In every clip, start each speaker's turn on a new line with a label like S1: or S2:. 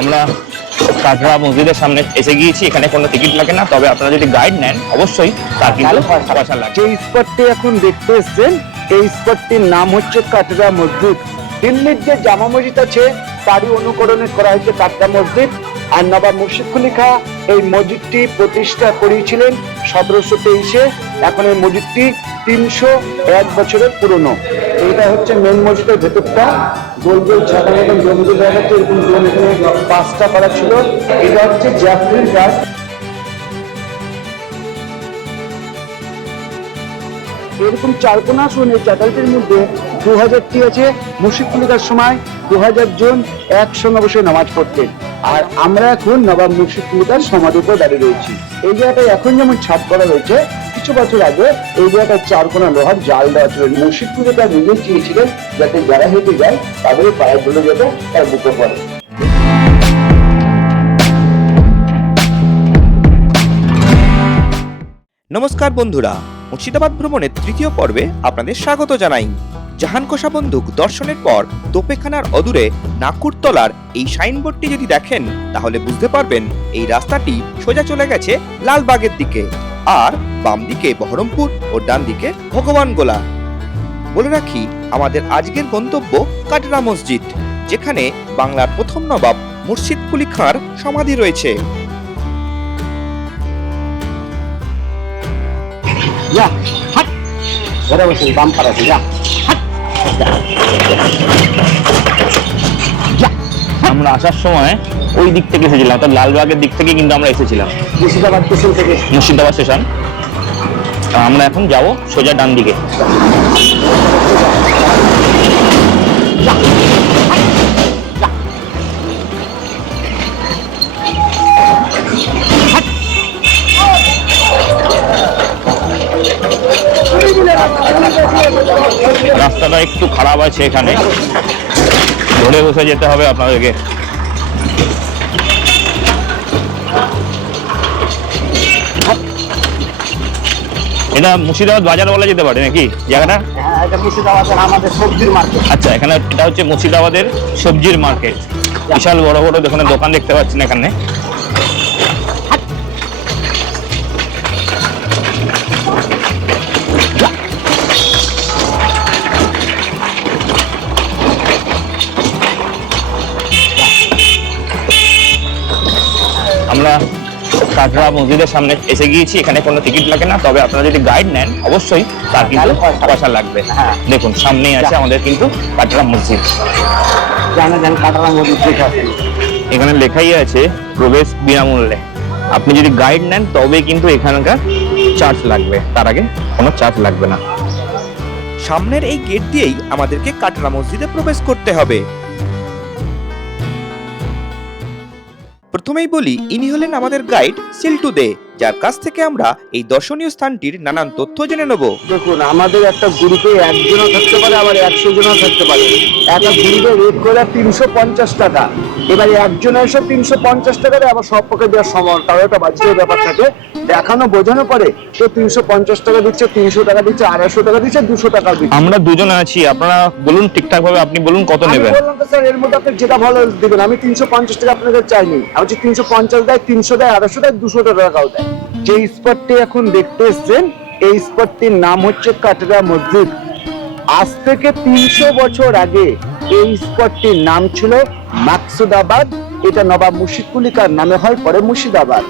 S1: আমরা কাটরা মসজিদের সামনে এসে গিয়েছি এখানে কোনো টিকিট লাগে না। তবে আপনারা যদি গাইড নেন অবশ্যই তার কিন্তু পয়সা লাগে
S2: যে স্পটটি এখন দেখতে এসছেন এই স্পটটির নাম হচ্ছে কাটরা মসজিদ। দিল্লির যে জামা মসজিদ আছে তারই অনুকরণে করা হয়েছে কাটরা মসজিদ। আর নবাব মুর্শিদ কুলি খা এই মসজিদটি প্রতিষ্ঠা করিয়েছিলেন সতেরোশো তেইশে। এখন এই মসজিদটি তিনশো এক বছরের পুরনো। এটা হচ্ছে মেন মসজিদের ভেতরটা। গোল গোল ছাতা মতন জমিতে দেখা যাচ্ছে এরকম জমি এখানে পাঁচটা করা ছিল। এটা হচ্ছে জ্যাফরিন গাছ। এরকম চারকোনা আসন এই চ্যাটালটির মধ্যে দু হাজারটি আছে। কুলিকার সময় দু হাজার জন একসঙ্গে বসে নামাজ পড়তেন। আর আমরা এখন নবাব মুর্শিদ কুলিকার সমাধির দাঁড়িয়ে রয়েছি। এই জায়গাটায় এখন যেমন ছাদ করা রয়েছে, কিছু বছর আগে এই জায়গাটায় চারকোনা লোহার জাল দেওয়া ছিল। মুর্শিদ কুলিকা নিজে চেয়েছিলেন যাতে যারা হেঁটে যায়, তাদের পায়ে ধরে যেতে তার বুকে পড়ে।
S3: নমস্কার বন্ধুরা, মুর্শিদাবাদ ভ্রমণের তৃতীয় পর্বে আপনাদের স্বাগত জানাই। জাহানকোষা বন্দুক দর্শনের পর তোপেখানার অদূরে নাকুরতলার এই সাইনবোর্ডটি যদি দেখেন, তাহলে বুঝতে পারবেন এই রাস্তাটি সোজা চলে গেছে লালবাগের দিকে আর বাম দিকে বহরমপুর ও ডান দিকে ভগবান গোলা। বলে রাখি, আমাদের আজকের গন্তব্য কাটরা মসজিদ, যেখানে বাংলার প্রথম নবাব মুর্শিদ কুলি খাঁর সমাধি রয়েছে।
S2: যা, হাট।
S1: আমরা আসার সময় ওই দিক থেকে এসেছিলাম অর্থাৎ লালবাগের দিক থেকে কিন্তু আমরা এসেছিলাম।
S2: মুর্শিদাবাদ স্টেশন থেকে।
S1: মুর্শিদাবাদ স্টেশন আমরা এখন যাব সোজা ডান দিকে রাস্তাটা একটু খারাপ আছে এখানে। ধরে বসে যেতে হবে আপনাদেরকে। এটা মুর্শিদাবাদ বাজার বলা যেতে পারে নাকি? জায়গাটা?
S2: হ্যাঁ মুর্শিদাবাদের আমাদের সবজির মার্কেট
S1: আচ্ছা এখানে এটা হচ্ছে মুর্শিদাবাদের সবজির মার্কেট বিশাল বড় বড় দোকানে দোকান দেখতে পাচ্ছেন এখানে। আমরা কাটরা মসজিদের সামনে এসে গিয়েছি এখানে কোনো টিকিট লাগে না। তবে আপনারা যদি গাইড নেন অবশ্যই তার কিন্তু
S2: পয়সা
S1: লাগবে।
S2: হ্যাঁ।
S1: দেখুন সামনেই আছে আমাদের কিন্তু কাটরা মসজিদ।
S2: যান মসজিদ
S1: এখানে লেখাই আছে প্রবেশ বিনামূল্যে। আপনি যদি গাইড নেন তবে কিন্তু এখানকার চার্জ লাগবে। তার আগে কোনো চার্জ লাগবে না।
S3: সামনের এই গেট দিয়েই আমাদেরকে কাটরা মসজিদে প্রবেশ করতে হবে। প্রথমেই বলি ইনি হলেন আমাদের গাইড সিল্টু দে যার কাছ থেকে আমরা এই দর্শনীয় স্থানটির নানান তথ্য জেনে নেব।
S2: দেখুন আমাদের একটা গ্রুপে একজনও থাকতে পারে আবার একশো জনও থাকতে পারে। একটা গ্রুপে রেট করে তিনশো পঞ্চাশ টাকা। এবার একজন এসে তিনশো পঞ্চাশ টাকা দেয় আবার সব পক্ষে দেওয়ার সমান। তারও একটা বাজেটের ব্যাপার থাকে। দেখানো বোঝানো পরে কেউ তিনশো পঞ্চাশ টাকা দিচ্ছে তিনশো টাকা দিচ্ছে আড়াইশো টাকা দিচ্ছে দুশো টাকা দিচ্ছে।
S1: আমরা দুজনে আছি আপনারা বলুন ঠিকঠাক ভাবে আপনি বলুন কত নেবেন?
S2: বললাম তো স্যার এর মধ্যে আপনি যেটা ভালো দিবেন আমি তিনশো পঞ্চাশ টাকা আপনাদের চাইনি আমি হচ্ছে তিনশো পঞ্চাশ দেয়, তিনশো দেয়, আড়াইশো দেয়, দুশো টাকাও দেয়। যে স্পটটি এখন দেখতে এসছেন, এই স্পটটির নাম হচ্ছে কাটরা মসজিদ। আজ থেকে তিনশো বছর আগে এই স্পটটির নাম ছিল মাকসুদাবাদ। এটা নবাব মুর্শিদ কুলিকার নামে হয়, পরে মুর্শিদাবাদ।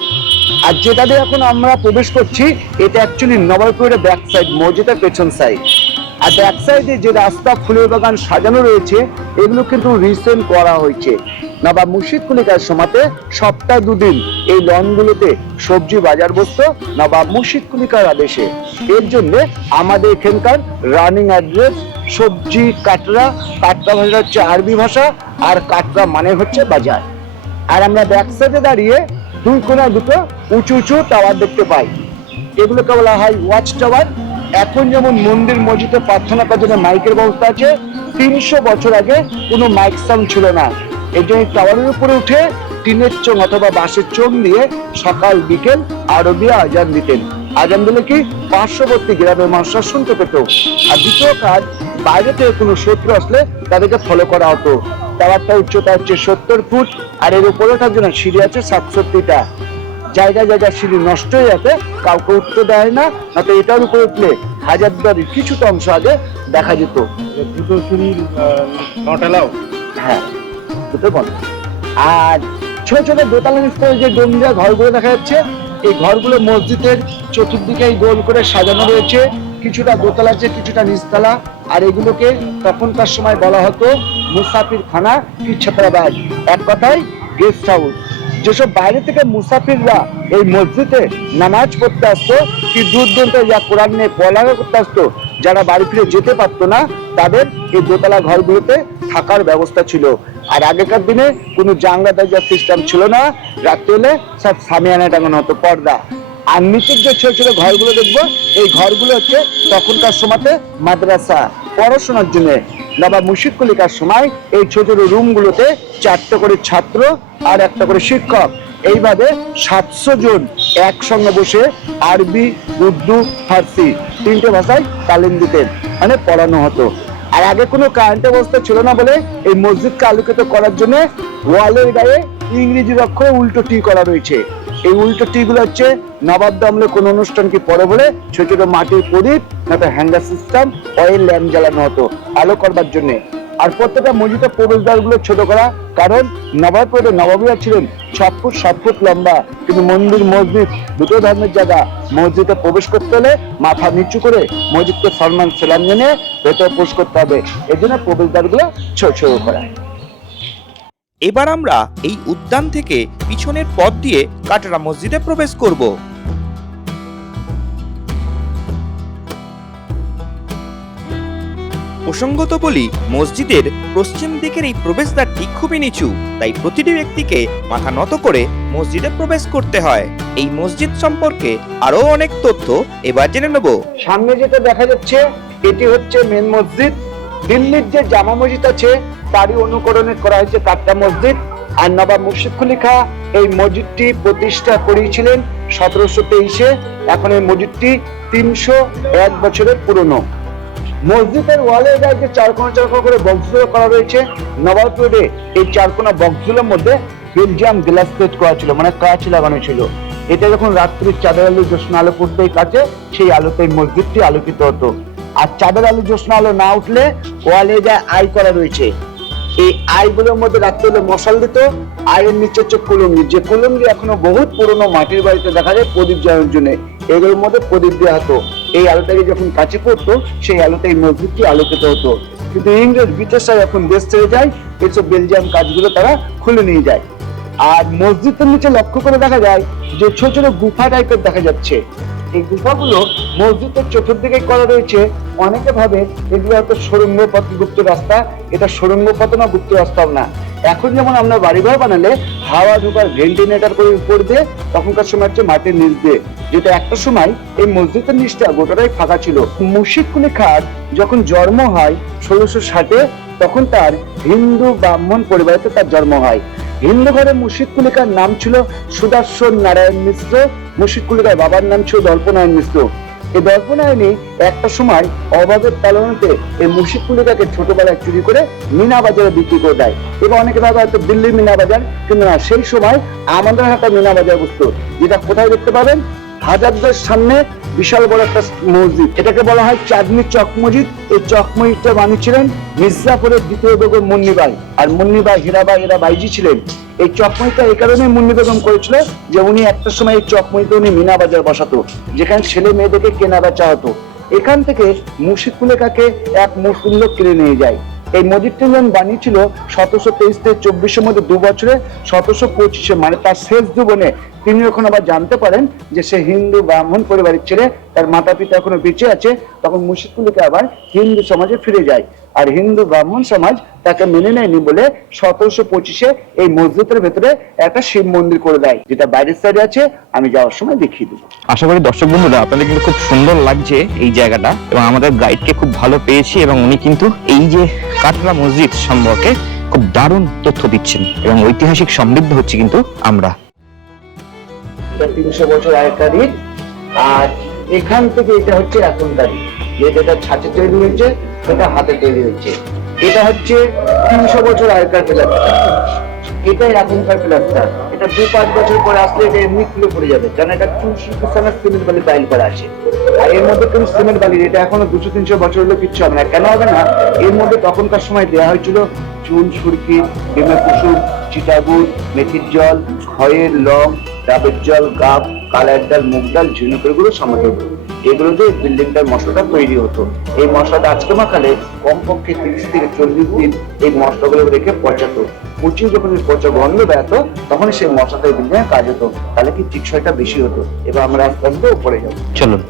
S2: আর যেটা দিয়ে এখন আমরা প্রবেশ করছি, এটা অ্যাকচুয়ালি নবাবপুরের ব্যাক সাইড মসজিদের পেছন সাইড আর ব্যাক সাইডে যে রাস্তা, ফুলের বাগান সাজানো রয়েছে, এগুলো কিন্তু রিসেন্ট করা হয়েছে। নবাব মুর্শিদ কুলিকার সমাতে সপ্তাহে দুদিন এই লনগুলোতে সবজি বাজার বসতো নবাব মুর্শিদ কুলিকার আদেশে। এর জন্য আমাদের এখানকার রানিং অ্যাড্রেস সবজি কাটরা কাটরা ভাষা হচ্ছে আরবি ভাষা, আর কাটরা মানে হচ্ছে বাজার। আর আমরা ব্যাক সাইডে দাঁড়িয়ে দুই কোণা দুটো উঁচু উঁচু টাওয়ার দেখতে পাই। এগুলোকে বলা হয় ওয়াচ টাওয়ার এখন যেমন মন্দির, মসজিদে প্রার্থনা করার জন্য মাইকের ব্যবস্থা আছে, তিনশো বছর আগে কোনো মাইক সাউন্ড ছিল না। এই জন্য টাওয়ারের উপরে উঠে টিনের চোং অথবা বাঁশের চোং দিয়ে সকাল বিকেল আরবি আজান দিতেন। আজান দিলে কি পার্শ্ববর্তী গ্রামের মানুষরা শুনতে পেত। আর দ্বিতীয় কাজ বাইরে থেকে কোনো শত্রু আসলে তাদেরকে ফলো করা হতো। টাওয়ারটা উচ্চতা হচ্ছে সত্তর ফুট আর এর উপরে ওঠার জন্য সিঁড়ি আছে সাতষট্টিটা। জায়গায় জায়গায় সিঁড়ি নষ্ট হয়ে যাতে কাউকে উঠতে দেয় না নয়তো এটার উপরে উঠলে হাজারদুয়ারির কিছুটা অংশ আগে দেখা যেত।
S4: দুটো সিঁড়ির নট
S2: হ্যাঁ। দুটো বন্ধ। আর ছোট ছোট দোতলা স্তরে যে ডোমরা ঘরগুলো দেখা যাচ্ছে, এই ঘরগুলো মসজিদের চতুর্দিকে গোল করে সাজানো রয়েছে। কিছুটা দোতলা আছে, কিছুটা নিচতলা। আর এগুলোকে তখনকার সময় বলা হতো মুসাফির খানা কি ছাত্রাবাজ এক কথায় গেস্ট হাউস যেসব বাইরে থেকে মুসাফিররা এই মসজিদে নামাজ পড়তে আসতো, কি দূর দূরান্তে যা কোরআন নিয়ে পড়ালেখা করতে আসতো, যারা বাড়ি ফিরে যেতে পারতো না, তাদের এই দোতলা ঘরগুলোতে থাকার ব্যবস্থা ছিল। আর আগেকার দিনে কোনো জানলা দরজার সিস্টেম ছিল না, রাত্রে হলে সব সামিয়ানা টাঙানো হতো, পর্দা। আর নিচের যে ছোট ছোট ঘরগুলো দেখব, এই ঘরগুলো হচ্ছে তখনকার সময়তে মাদ্রাসা। পড়াশোনার জন্য নবাব মুর্শিদ কলিকার সময় এই ছোট ছোট রুমগুলোতে চারটে করে ছাত্র আর একটা করে শিক্ষক। এইভাবে সাতশো জন একসঙ্গে বসে আরবি, উর্দু, ফার্সি তিনটে ভাষায় তালিম দিতেন। মানে পড়ানো হতো। আর আগে কোনো কারেন্ট ব্যবস্থা ছিল না বলে এই মসজিদকে আলোকিত করার জন্য ওয়ালের গায়ে ইংরেজি অক্ষরে উল্টো টি করা রয়েছে। এই উল্টো টি গুলো হচ্ছে নবাব আমলে কোনো অনুষ্ঠান কি পরে বলে? ছোট ছোট মাটির প্রদীপ না তো হ্যাঙ্গার সিস্টেম অয়েল ল্যাম্প জ্বালানো হতো আলো করবার জন্য। আর প্রত্যেকটা মসজিদের প্রবেশদ্বারগুলো ছোট করা, কারণ নবাবপুরে নবাবিরা ছিলেন ছ ফুট, সাত ফুট লম্বা। কিন্তু মন্দির, মসজিদ দুটো ধর্মের জায়গা। মসজিদে প্রবেশ করতে হলে মাথা নিচু করে মসজিদকে সম্মান সেলাম জেনে ভেতরে প্রবেশ করতে হবে। এই জন্য প্রবেশদ্বারগুলো ছোট ছোট করা।
S3: এবার আমরা এই উদ্যান থেকে পিছনের পথ দিয়ে কাটরা মসজিদে প্রবেশ করব। প্রসঙ্গত বলি, মসজিদের পশ্চিম দিকের এই প্রবেশদ্বারটি খুবই নিচু, তাই প্রতিটি ব্যক্তিকে মাথা নত করে মসজিদে প্রবেশ করতে হয়। এই মসজিদ সম্পর্কে আরও অনেক তথ্য এবার জেনে নেব।
S2: সামনে যেটা দেখা যাচ্ছে, এটি হচ্ছে মেন মসজিদ। দিল্লির যে জামা মসজিদ আছে, তারই অনুকরণে করা হয়েছে কাটরা মসজিদ। আর নবাব মুর্শিদ কুলি খা এই মসজিদটি প্রতিষ্ঠা করিয়েছিলেন সতেরোশো তেইশে। এখন এই মসজিদটি তিনশো এক বছরের পুরনো। মসজিদের ওয়ালের গায়ে চারকোনা চারকোনা করে বক্সগুলো করা রয়েছে, নবাবপুরে এই চারকোনা বক্সগুলোর মধ্যে বেলজিয়াম গ্লাস প্লেট করা ছিল মানে কাঁচ লাগানো ছিল। এটা যখন রাত্রির চাঁদের আলো জ্যোৎস্না আলো পড়তে কাছে সেই আলোতে মসজিদটি আলোকিত হতো। আর চাঁদের আলো জ্যোৎস্না আলো না উঠলে ওয়ালে যা আই করা রয়েছে, এই আইগুলোর মধ্যে রাত্রে হলে মশাল দিত আয়ের নিচে হচ্ছে কুলুঙ্গি যে কুলুঙ্গি এখনও বহুত পুরনো মাটির বাড়িতে দেখা যায় প্রদীপ জ্বালানোর জন্য। এগুলোর মধ্যে প্রদীপ দেওয়া হতো। এই আলোটাকে যখন কাছে পড়তো, সেই আলোতে এই মসজিদটি আলোকিত হতো। কিন্তু ইংরেজ ব্রিটিশরা যখন দেশ ছেড়ে যায় এইসব বেলজিয়াম কাজগুলো তারা খুলে নিয়ে যায়। আর মসজিদের নিচে লক্ষ্য করে দেখা যায় যে ছোট ছোট গুফা টাইপের দেখা যাচ্ছে। এই গুফাগুলো মসজিদের চতুর্দিকে করা রয়েছে। অনেকে ভাবে এগুলো হয়তো সুরঙ্গ পথ গুপ্ত রাস্তা। এটা সুরঙ্গ পথ না, গুপ্ত রাস্তাও না। এখন যেমন আমরা বাড়ি ঘর বানালে হাওয়া ঢোকার ভেন্টিলেটার করে উপর দিয়ে তখনকার সময় হচ্ছে মাটির নিচ দিয়ে, যেটা একটা সময় এই মসজিদের নিচটা গোটাটাই ফাঁকা ছিল। মুর্শিদ কুলি খার যখন জন্ম হয় ষোলোশো ষাটে, তখন তার হিন্দু ব্রাহ্মণ পরিবারেতে তার জন্ম হয়। হিন্দু ঘরে মুর্শিদ কুলিকার নাম ছিল সুদর্শন নারায়ণ মিশ্র মুর্শিদ কুলিকার বাবার নাম ছিল দর্পনারায়ণ মিশ্র। এই দর্পনায়নী একটা সময় অভাবের তালনাতে এই কুলিকাকে ছোটবেলায় চুরি করে মিনা বাজারে বিক্রি করে দেয়। এবং অনেকে ভাবে হয়তো দিল্লির মিনা বাজার, কিন্তু না, সেই সময় আমাদের হাতে মিনা বাজার বসতো। যেটা কোথায় দেখতে পাবেন? হাজারদের সামনে বিশাল বড় একটা মসজিদ। এটাকে বলা হয় চাঁদনি চক মসজিদ। এই চক মসজিদটা বানিয়েছিলেন মির্জাপুরের দ্বিতীয় বেগম মুন্নিবাই আর মুন্নিবাই হীরাবাই এরা বাইজি ছিলেন। এই চক এই কারণে মুন্নি বেগম করেছিল যে উনি একটা সময় এই চক উনি মিনা বাজার বসাতো, যেখানে ছেলে মেয়েদেরকে কেনা বেচা হতো। এখান থেকে মুর্শিদ কুলেকাকে এক মুসলিম লোক কিনে নিয়ে যায়। এই যখন বানিয়েছিল সতেরোশো তেইশ থেকে চব্বিশের মধ্যে দু বছরে, সতেরোশো পঁচিশে মানে তার শেষ জীবনে তিনি যখন আবার জানতে পারেন যে সে হিন্দু ব্রাহ্মণ পরিবারের ছেলে, তার মাতা পিতা এখনও বেঁচে আছে, তখন মুর্শিদকুলিকে আবার হিন্দু সমাজে ফিরে যায়। আর হিন্দু ব্রাহ্মণ সমাজ তাকে মেনে নেয়নি বলে সতেরোশো পঁচিশে এই মসজিদের ভেতরে একটা শিব মন্দির করে দেয় যেটা বাইরের সাইডে আছে আমি যাওয়ার সময় দেখিয়ে দেবো।
S1: আশা করি দর্শক বন্ধুরা আপনাদের কিন্তু খুব সুন্দর লাগছে এই জায়গাটা এবং আমাদের গাইডকে খুব ভালো পেয়েছি এবং উনি কিন্তু এই যে কাটরা মসজিদ সম্পর্কে খুব দারুণ তথ্য দিচ্ছেন এবং ঐতিহাসিক সমৃদ্ধ হচ্ছে কিন্তু আমরা।
S2: তিনশো বছর আগেকার আর এখান থেকে এটা হচ্ছে এখনকার ইট যে যেটা ছাঁচে তৈরি হয়েছে সেটা হাতে তৈরি হয়েছে এটা হচ্ছে তিনশো বছর আগেকার প্লাস্টার এটাই এখনকার প্লাস্টার এটা দু পাঁচ বছর পরে আসলে এটা এমনি খুলে পড়ে যাবে। কারণ এটা চুনশি কুসানের সিমেন্ট বালি বাইল করা আছে। আর এর মধ্যে কোনো সিমেন্ট বালি এটা এখনও দুশো তিনশো বছর হলে কিচ্ছু হবে না। কেন হবে না? এর মধ্যে তখনকার সময় দেওয়া হয়েছিল চুন, সুরকি ডিমের কুসুম, চিটাগুড়, মেথির জল, খয়ের লং, ডাবের জল, গাব কালার ডাল, মুগ ডাল, ঝিনুকেরগুলো সামগ্রী এগুলো দিয়ে বিল্ডিংটার মশলাটা তৈরি হতো। এই মশলাটা আজকে মাখালে কমপক্ষে তিরিশ থেকে চল্লিশ দিন এই মশলাগুলো রেখে পচাতো। প্রচুর যখন এই পচা গন্ধ বেরোতো তখন সেই মশলাটা বিল্ডিং কাজ হতো। তাহলে কি টিকসয়টা বেশি হতো? এবার আমরা আস্তে উপরে যাব।
S1: চলুন।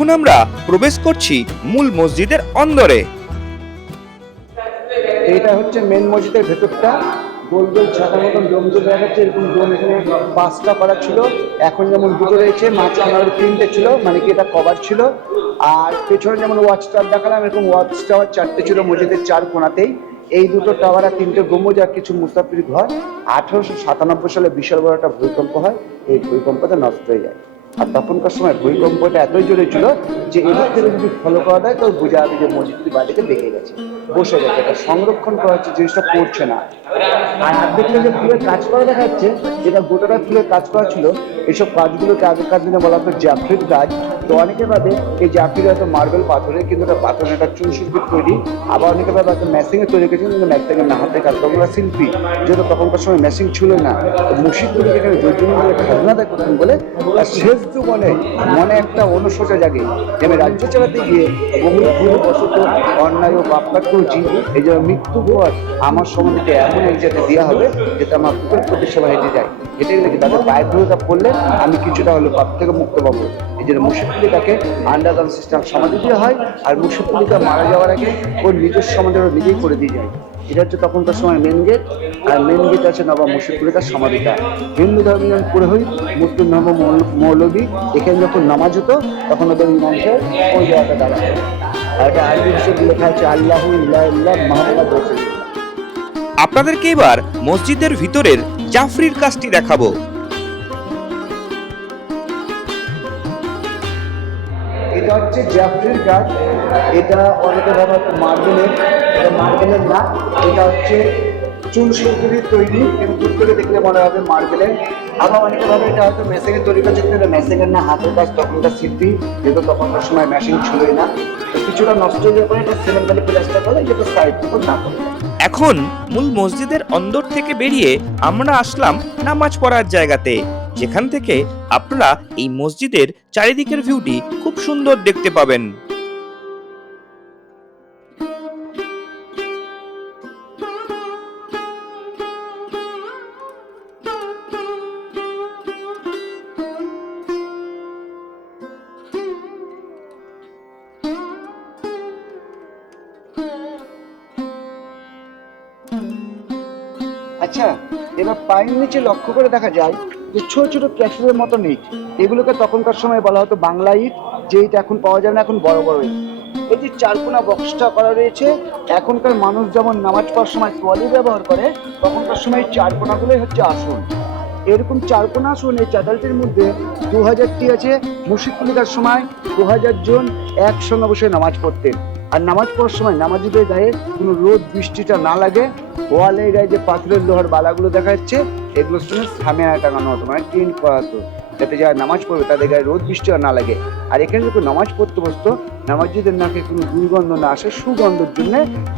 S3: এখন আমরা প্রবেশ করছি মূল মসজিদের অন্দরে।
S2: এটা হচ্ছে মেন মসজিদের ভেতরটা। গোল গোল ছাতা মতন ডোম যে দেখা যাচ্ছে এরকম ডোম এখানে পাঁচটা করা ছিল। এখন যেমন দুটো রয়েছে, মাঝখানে আরও তিনটে ছিল মানে কি এটা কভার ছিল। আর পেছনে যেমন ওয়াচ টাওয়ার দেখালাম, এরকম ওয়াচ টাওয়ার চারটে ছিল মসজিদের চার কোণাতেই এই দুটো টাওয়ার আর তিনটে গম্বুজ আর কিছু মুসাফির ঘর। আঠারোশো সাতানব্বই সালে বিশাল বড় একটা ভূমিকম্প হয়, এই ভূমিকম্পতে নষ্ট হয়ে যায়। আর তখনকার সময় ভূমিকম্পটা এতই জোরে ছিল যে এদিক থেকে যদি ফলো করা যায় তো বোঝা যাবে যে মসজিদটি বাড়িতে বেঁকে গেছে, বসে গেছে। এটা সংরক্ষণ করা হচ্ছে, জিনিসটা পড়ছে না। আর অর্ধেকটা যে ফুলের কাজ করা দেখা যাচ্ছে, যেটা গোটাটা ফুলের কাজ করা ছিল এইসব কাজগুলোকে আগেকার দিনে বলা হতো জাফরির কাজ তো অনেকে ভাবে এই জাফরির হয়তো মার্বেল পাথরের, কিন্তু এটা পাথরের একটা চুনসুরকির তৈরি। আবার অনেকে ভাবে হয়তো ম্যাসিংয়ে তৈরি করেছে, কিন্তু ম্যাসিংয়ের না হাতে কাজ করা শিল্পী, যেহেতু তখনকার সময় ম্যাসিং ছিল না। মুর্শিদগুলিকে এখানে বলে খাজনা দেয় করতেন বলে, আর শেষ জীবনে মনে একটা অনুশোচনা জাগে যে আমি রাজ্য চালাতে গিয়ে বহু ভুল বসত অন্যায় ও পাপকাট করেছি। এই জন্য মৃত্যুর পর আমার সম্বন্ধে এমন এক জায়গায় দেওয়া হবে যেটা আমার পুকুর প্রতিষ্ঠা হেঁটে যায়। এটাই নাকি তাদের পায়ের ধরে পড়লে আমি কিছুটা হলো পাপ থেকে মুক্ত পাবো। এই জন্য মুর্শিদপুলিকাকে আন্ডারগ্রাউন্ড সিস্টেম সমাধি দেওয়া হয় আর মুর্শিদপুলিকা মারা যাওয়ার আগে ওর নিজের সমাধি নিজেই করে দিয়ে যায়। এটা হচ্ছে তখনকার সময় মেন গেট আর মেন গেট আছে নবাব মুর্শিদপুলিকার সমাধিটা। হিন্দু ধর্মীয় পুরোহিত, মুসলিম ধর্ম মৌল- মৌলবী, এখানে যখন নামাজ হতো, তখন ওদের ইমাম ওই জায়গাটা দাঁড়াতো আর এটা আরবি হিসেবে লেখা আছে, আল্লাহ ইল্লাহ রসুল্লাহ
S3: আপনাদেরকে এবার মসজিদের ভিতরের জাফরির কাজটি দেখাবো।
S2: এটা হচ্ছে জ্যাফরির কাঠ এটা অনেকে ভাবে মার্বেলের। এটা মার্বেলের না, এটা হচ্ছে চুন শিল্পীর তৈরি। কিন্তু দূর থেকে দেখলে মনে হবে মার্বেলের। আবার অনেকে ভাবে এটা হয়তো মেশিনের তৈরি করছে, কিন্তু মেশিনের না। হাতের কাজ তখনকার শিল্পী যেহেতু তখনকার সময় মেশিন ছিলই না। তো কিছুটা নষ্ট হয়ে পরে এটা সিমেন্ট বালি প্লাস্টার করে যেটা সাইড থেকে না করে
S3: এখন মূল মসজিদের অন্দর থেকে বেরিয়ে আমরা আসলাম নামাজ পড়ার জায়গাতে। যেখান থেকে আপনারা এই মসজিদের চারিদিকের ভিউটি খুব সুন্দর দেখতে পাবেন।
S2: পায়ের নিচে লক্ষ্য করে দেখা যায় যে ছোট ছোট ক্যাসেলের মতো ইট এগুলোকে তখনকার সময় বলা হতো বাংলা ইট যে ইট এখন পাওয়া যায় না, এখন বড় বড় ইট। এই যে চারকোনা বক্সটা করা রয়েছে। এখনকার মানুষ যেমন নামাজ পড়ার সময় তোয়ালি ব্যবহার করে, তখনকার সময় চারকোনাগুলোই হচ্ছে আসন এরকম চারকোনা আসন এই চাতালটির মধ্যে দু হাজারটি আছে মুর্শিদপুলিকার সময় দু হাজার জন একসঙ্গে বসে নামাজ পড়তেন। আর নামাজ পড়ার সময় নামাজিদের গায়ে কোনো রোদ, বৃষ্টিটা না লাগে। ওয়ালের গায়ে যে পাথরের লোহার বালাগুলো দেখা যাচ্ছে, এগুলো শুনে সামিয়ানা টাঙানো হতো মানে টিন করা হতো যাতে যারা নামাজ পড়বে তাদের গায়ে রোদ, বৃষ্টি না লাগে। আর এখানে যখন নামাজ পড়তে বসতো, নামাজিদের নাকে কোনো দুর্গন্ধ না আসে সুগন্ধের জন্য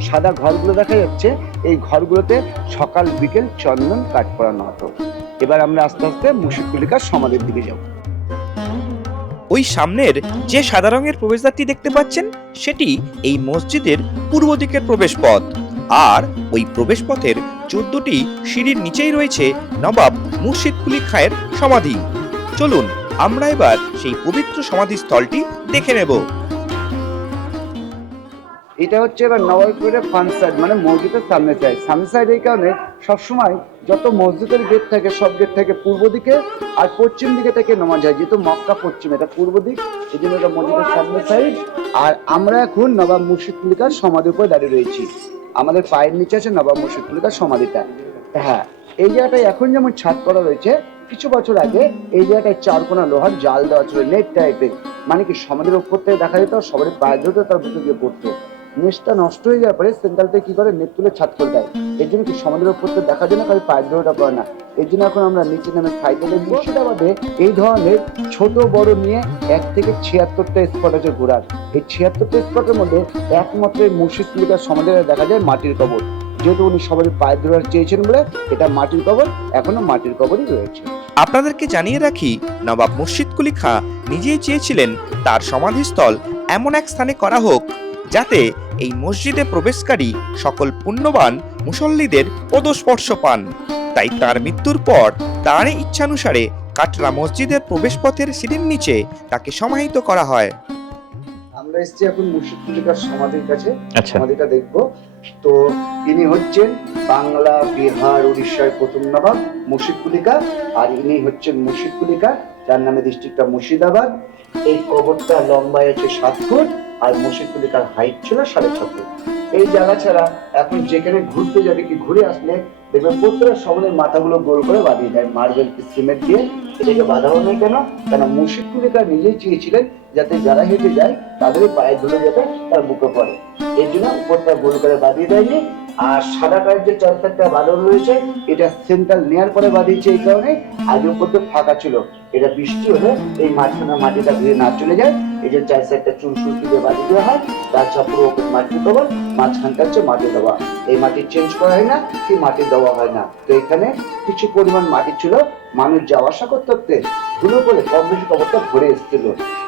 S2: সাদা ঘরগুলো দেখা যাচ্ছে। এই ঘরগুলোতে সকাল, বিকেল চন্দন কাঠ করানো হতো। এবার আমরা আস্তে আস্তে মুর্শিদকুলিকার সমাধির দিকে যাব।
S3: ওই সামনের যে সাদা রঙের প্রবেশদ্বারটি দেখতে পাচ্ছেন, সেটি এই মসজিদের পূর্ব দিকের প্রবেশ পথ আর ওই প্রবেশ পথের চোদ্দটি সিঁড়ির নিচেই রয়েছে নবাব মুর্শিদ কুলি খায়ের সমাধি। চলুন, আমরা এবার সেই পবিত্র সমাধিস্থলটি দেখে নেব।
S2: এটা হচ্ছে এবার নবাবপুরের ফান সাইড মানে মসজিদের সামনে সাইড সামনে সাইড এই কারণে সবসময় যত মসজিদের গেট থাকে, সব গেট থাকে পূর্ব দিকে আর পশ্চিম দিকে থেকে নামাজ হয় যেহেতু মক্কা পশ্চিম, এটা পূর্ব দিক এই জন্য এটা মসজিদের সামনে সাইড আর আমরা এখন নবাব মুর্শিদ কুলিকার সমাধির উপরে দাঁড়িয়ে রয়েছি। আমাদের পায়ের নিচে আছে নবাব মুর্শিদ কুলিকার সমাধিটা। হ্যাঁ এই জায়গাটায় এখন যেমন ছাদ করা রয়েছে, কিছু বছর আগে এই জায়গাটায় চারকোনা লোহার জাল দেওয়া ছিল, নেট টাইপের মানে কি সমাধির উপর থেকে দেখা যেত, সবারই পায়ে ধরতে তার ভিতর দিয়ে পড়তো। নেটটা নষ্ট হয়ে যাওয়ার পরে সেন্ট্রাল কি করে? নেট তুলে ছাদ করে দেয়। এর জন্য কি সমাধির উপর থেকে দেখা যায় না কারণ পায়ের ধরোটা করে না। এই জন্য এখন আমরা নিচে নামে সাইকেলে মুর্শিদাবাদে এই ধরনের ছোট, বড় নিয়ে এক থেকে ছিয়াত্তরটা স্পট আছে ঘোরার। এই ছিয়াত্তরটা স্পটের মধ্যে একমাত্র এই মুর্শিদ সমাধিতে দেখা যায় মাটির কবর। যেহেতু উনি সবারই পায়ের ধরার চেয়েছেন বলে এটা মাটির কবর, এখনও মাটির কবরই রয়েছে।
S3: আপনাদেরকে জানিয়ে রাখি, নবাব মুর্শিদ কুলি খাঁ নিজেই চেয়েছিলেন তার সমাধিস্থল এমন এক স্থানে করা হোক যাতে এই মসজিদে প্রবেশকারী সকল পুণ্যবান মুসল্লিদের পদস্পর্শ পান। তাই তার মৃত্যুর পর তার ইচ্ছানুসারে কাটরা মসজিদের প্রবেশপথের সিঁড়ির নিচে তাকে সমাহিত করা হয়।
S2: আমরা এসেছি এখন মুর্শিদ কুলিকার সমাধির কাছে।
S1: আচ্ছা।
S2: সমাধিটা দেখব। তো ইনি হচ্ছেন বাংলা বিহার উড়িষ্যার প্রথম নবাব মুর্শিদ কুলিকা আর ইনি হচ্ছেন মুর্শিদ কুলিকা যার নামে ডিস্ট্রিক্টটা মুর্শিদাবাদ। এই কবরটা লম্বায় হচ্ছে সাত ফুট, আর মুর্শিদ কুলিকার হাইট ছিল সাড়ে ছ ফুট। এই জায়গা ছাড়া এখন যেখানে ঘুরতে যাবে কি ঘুরে আসলে দেখবেন প্রত্যেকটা সমাজের মাথাগুলো গোল করে বাঁধিয়ে দেয়। মার্বেল সিমেন্ট দিয়ে? এটাকে বাঁধাও নেই কেন? কেন মুর্শিদ কুলিকা নিজেই চেয়েছিলেন যাতে যারা হেঁটে যায় তাদের পায়ে ধুলে যাতে তার বুকে পড়ে। এর জন্য উপরটা গোল করে বাঁধিয়ে দেয়নি। আর সাদা কাঠের যে চার চারটা বাঁধানো রয়েছে, এটা সেন্ট্রাল নেয়ার পরে বাঁধিয়েছে এই কারণে আগে উপরটা ফাঁকা ছিল। এটা বৃষ্টি হলে এই মাঝখানে মাটিটা ধুয়ে না চলে যায়। এই যে চার সাইডটা চুন সুতি দিয়ে বাঁধিয়ে দেওয়া হয়, তার চাপুর ওপর মাটি দেওয়া মাঝখানটা হচ্ছে মাটি দেওয়া। এই মাটি চেঞ্জ করা হয় না, কি মাটি দেওয়া হয় না। তো এখানে কিছু পরিমাণ মাটি ছিল, মানুষ যাওয়া আসা করতে করতে ধুলো করে কম বেশি কবরটা ভরে এসেছিল।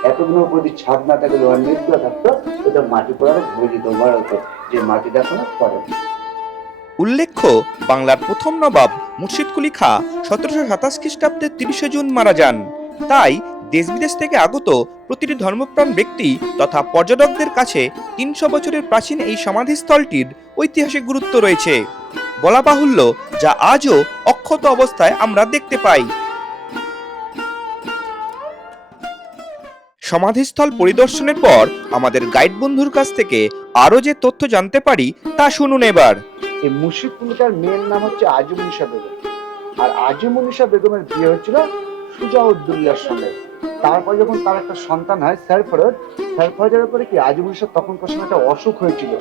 S2: এতগুলো যদি ছাদ না থাকে লোহার নেটগুলো থাকতো, ওটা মাটি পরে ভরে দিত যে মাটিটা এখনও পড়ে
S3: উল্লেখ্য, বাংলার প্রথম নবাব মুর্শিদ কুলি খাঁ সতেরোশো সাতাশ খ্রিস্টাব্দের তিরিশে জুন মারা যান। তাই দেশ বিদেশ থেকে আগত প্রতিটি ধর্মপ্রাণ ব্যক্তি তথা পর্যটকদের কাছে তিনশো বছরের প্রাচীন এই সমাধিস্থলটির ঐতিহাসিক গুরুত্ব রয়েছে। বলা বাহুল্য, যা আজও অক্ষত অবস্থায় আমরা দেখতে পাই। সমাধিস্থল পরিদর্শনের পর আমাদের গাইড বন্ধুর কাছ থেকে আরও যে তথ্য জানতে পারি তা শুনুন এবার।
S2: এই মুর্শিদ কুলিকার মেয়ের নাম হচ্ছে আজিমুনিশা বেগম। আর আজিমুনিশা বেগমের বিয়ে হয়েছিল সুজাউদ্দুল্লার সঙ্গে। তারপর যখন তার একটা সন্তান হয় স্যারফরজ স্যারফরজের পরে কি আজিমুনিশা তখনকার সময় একটা অসুখ হয়েছিল,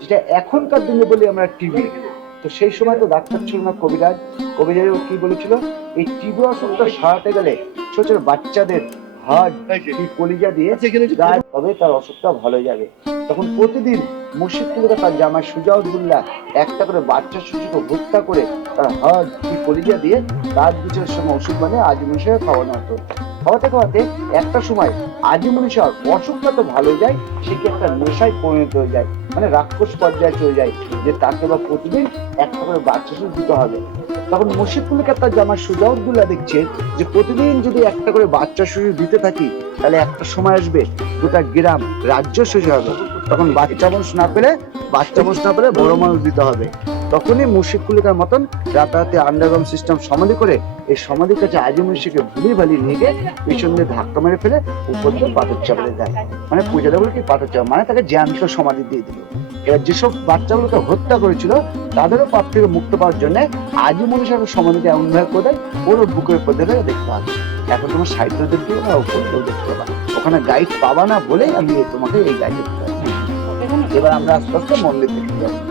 S2: যেটা এখনকার দিনে বলি আমরা টিবি? তো সেই সময় তো ডাক্তার ছিল না কবিরাজ। কবিরাজ কি বলেছিল, এই টিবি অসুখটা সারাতে গেলে ছোট ছোট বাচ্চাদের হাড় কলিজা দিয়ে গায়ে তবে তার অসুখটা ভালো যাবে। তখন প্রতিদিন মুর্শিদ কুলিকা তার জামাই সুজাউদ্দুল্লাহ একটা করে বাচ্চা শিশুকে হত্যা করে তার হাড় কলিজা দিয়ে তার বিচারের সময় ওষুধ মানে আজিমুনিশাকে খাওয়ানো হতো। খাওয়াতে খাওয়াতে একটা সময় আজিমুনিশার অসুখটা তো ভালো যায়, সে কি একটা নেশায় পরিণত হয়ে যায় মানে রাক্ষস পর্যায়ে চলে যায়, যে তাকে বা প্রতিদিন একটা করে বাচ্চা শিশু দিতে হবে। তখন মুর্শিদ কুলিকা তার জামাই সুজাউদ্দুল্লাহ দেখছে যে প্রতিদিন যদি একটা করে বাচ্চা শিশু দিতে থাকি, তাহলে একটা সময় আসবে, গোটা গ্রাম, রাজ্য শেষ হবে তখন বাচ্চা মানুষ না পেলে বাচ্চা মানুষ না পেলে বড় মানুষ দিতে হবে। তখনই মুর্শিদ কুলিকার মতন রাতারাতি আন্ডারগ্রাউন্ড সিস্টেম সমাধি করে এই সমাধির কাছে আজি মুর্শিকে ভুলি ভালি নিয়ে গিয়ে পিছন দিয়ে ধাক্কা মেরে ফেলে উপর দিয়ে পাথর চাপড়ে দেয়। মানে পূজা দেবো কি পাথর চাপ মানে তাকে জ্যান্ত সমাধি দিয়ে দিল। এবার যেসব বাচ্চাগুলোকে হত্যা করেছিল, তাদেরও পাপ থেকে মুক্ত পাওয়ার জন্য আজি মনুষ্যের সমাধিকে এমন ভাবে করে দেয় ওর বুকের উপর দেখে দেখতে হবে। এখন তোমার সাহিত্য দেখতে পাবা উপর দিয়েও দেখতে পাবা। ওখানে গাইড পাবা না বলেই আমি তোমাকে এই গাইড এবার আমরা আস্তে আস্তে মন্দির দেখতে যাব।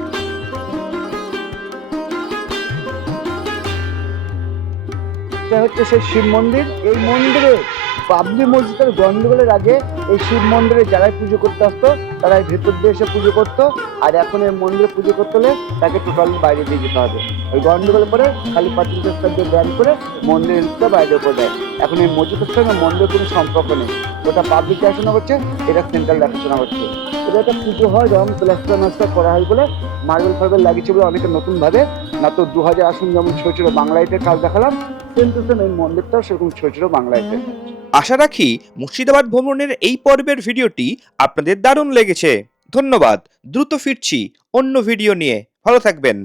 S2: এটা হচ্ছে সেই শিব মন্দির। এই মন্দিরে বাবলি মসজিদের গন্ডগোলের আগে এই শিব মন্দিরে যারাই পুজো করতে আসতো তারা ভেতর দিয়ে এসে পুজো করতো। আর এখন এই মন্দিরে পুজো করতে হলে তাকে টোটাল বাইরে দিয়ে যেতে হবে। ওই গন্ডগোলের পরে খালি পাঁচিল রাস্তা দিয়ে ব্যান করে মন্দিরের দিকটা বাইরে করে দেয় এখন এই মসজিদের সঙ্গে মন্দিরের কোনো সম্পর্ক নেই। ওটা পাবলিক দেখাশোনা করছে, এটা সেন্ট্রাল দেখাশোনা করছে। এটা একটা পুজো হয়, যেমন প্লাস্টার মাস্টার করা হয় বলে মার্বেল ফার্বেল লাগিয়েছে বলে অনেকে নতুনভাবে। না তো দু হাজার আসুন যেমন ছোট ছোট বাংলাইটের কাজ দেখালাম মন্দিরটাও সেরকম ছোট ছোট বাংলাইটের
S3: আশা রাখি মুর্শিদাবাদ ভ্রমণের এই পর্বের ভিডিওটি আপনাদের দারুণ লেগেছে। ধন্যবাদ। দ্রুত ফিরছি অন্য ভিডিও নিয়ে। ভালো থাকবেন।